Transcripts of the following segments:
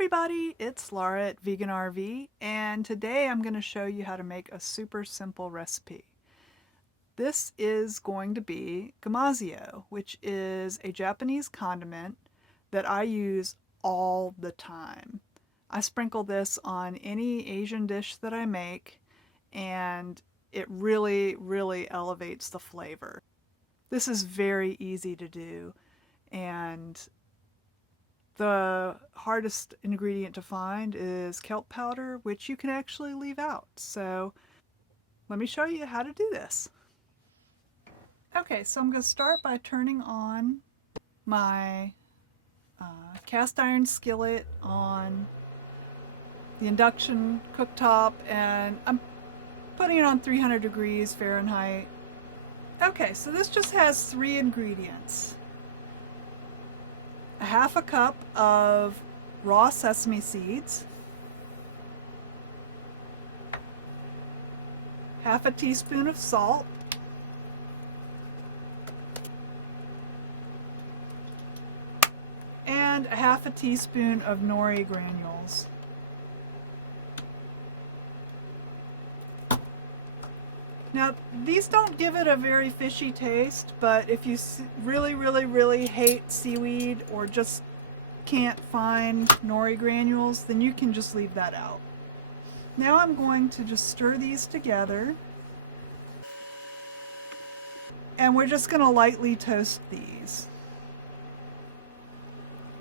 everybody, it's Laura at Vegan RV, and today I'm going to show you how to make a super simple recipe. This is going to be Gomasio, which is a Japanese condiment that I use all the time. I sprinkle this on any Asian dish that I make, and it really elevates the flavor. This is very easy to do, and the hardest ingredient to find is kelp powder, which you can actually leave out. So let me show you how to do this. Okay, so I'm going to start by turning on my cast iron skillet on the induction cooktop, and I'm putting it on 300 degrees Fahrenheit. Okay, so this just has 3 ingredients. A half a cup of raw sesame seeds, half a teaspoon of salt, and a half a teaspoon of nori granules. Now, these don't give it a very fishy taste, but if you really hate seaweed or just can't find nori granules, then you can just leave that out. Now I'm going to just stir these together, and we're just going to lightly toast these.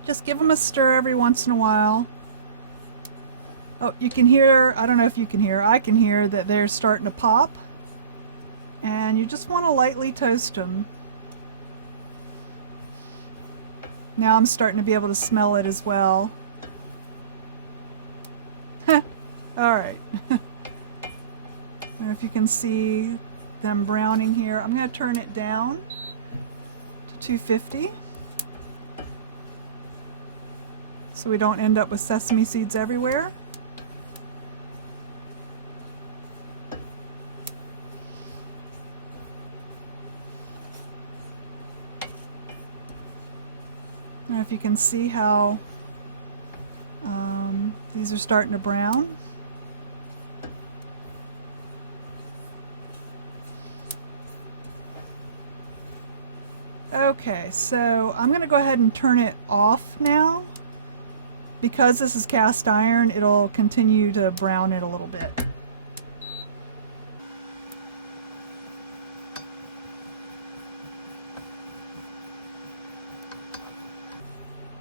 Just give them a stir every once in a while. Oh, you can hear, I don't know if you can hear, I can hear that they're starting to pop. And you just want to lightly toast them. Now I'm starting to be able to smell it as well. Alright. I don't know if you can see them browning here. I'm going to turn it down to 250. So we don't end up with sesame seeds everywhere. I don't know if you can see how these are starting to brown. Okay, so I'm going to go ahead and turn it off now. Because this is cast iron, it'll continue to brown it a little bit.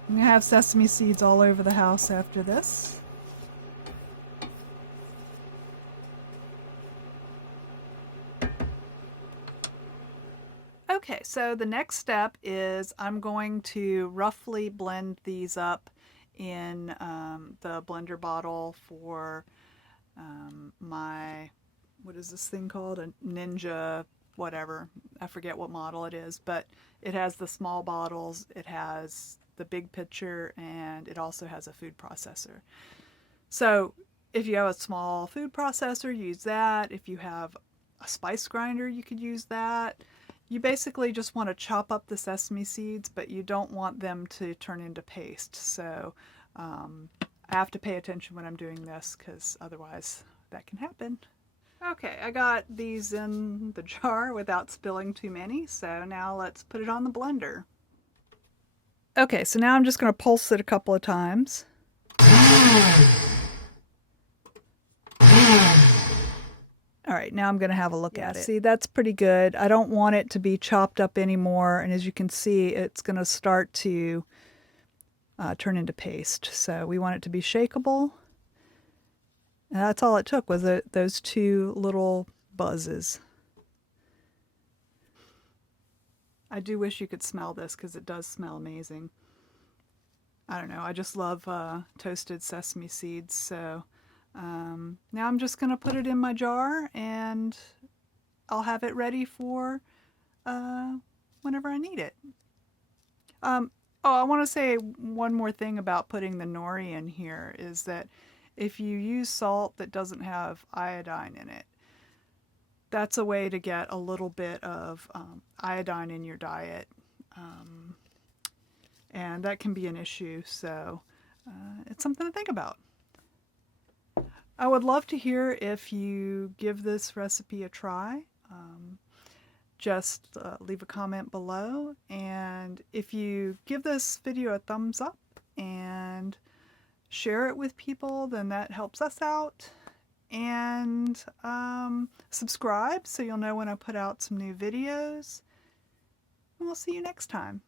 I'm going to have sesame seeds all over the house after this. Okay, so the next step is I'm going to roughly blend these up in the blender bottle for my, what is this thing called? A Ninja whatever. I forget what model it is, but it has the small bottles, it has the big pitcher, and it also has a food processor. So if you have a small food processor, use that. If you have a spice grinder, you could use that. You basically just want to chop up the sesame seeds, but you don't want them to turn into paste. So I have to pay attention when I'm doing this, because otherwise that can happen. Okay, I got these in the jar without spilling too many, so now let's put it on the blender. Okay, so now I'm just going to pulse it a couple of times. All right, now I'm going to have a look at it. See, that's pretty good. I don't want it to be chopped up anymore, and as you can see, it's going to start to turn into paste. So we want it to be shakeable. And that's all it took, was those 2 little buzzes. I do wish you could smell this, because it does smell amazing. I don't know, I just love toasted sesame seeds. So now I'm just going to put it in my jar, and I'll have it ready for whenever I need it. Oh, I want to say one more thing about putting the nori in here, is that if you use salt that doesn't have iodine in it, that's a way to get a little bit of iodine in your diet. And that can be an issue. So it's something to think about. I would love to hear if you give this recipe a try. Just leave a comment below, and if you give this video a thumbs up and share it with people, then that helps us out. And subscribe so you'll know when I put out some new videos. And we'll see you next time.